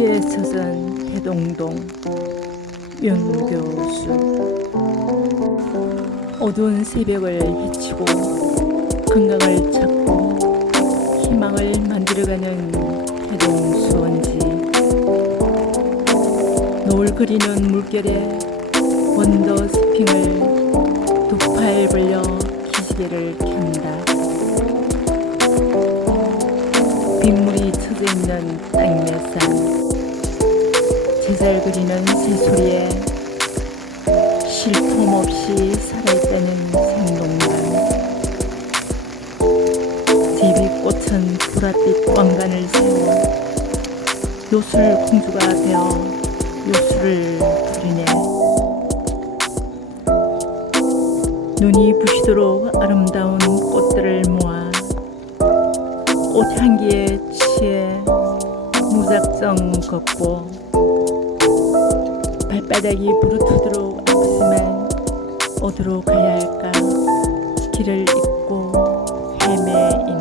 젖은 해동동 윤교수. 어두운 새벽을 헤치고 건강을 찾고 희망을 만들어가는 해동수원지. 노을 그리는 물결에 원더 스핑을 두 팔 벌려 기지개를 켠다. 빗물이 쳐져 있는 땅매산 그리는 새소리에 쉴틈 없이 살아있다는 생동감. 제비꽃은 보랏빛 왕관을 세워 요술 공주가 되어 요술을 부리네. 눈이 부시도록 아름다운 꽃들을 모아 옷향기에 취해 무작정 걷고 발바닥이 부르트도록 아프지만 어디로 가야 할까? 길을 잊고 헤매인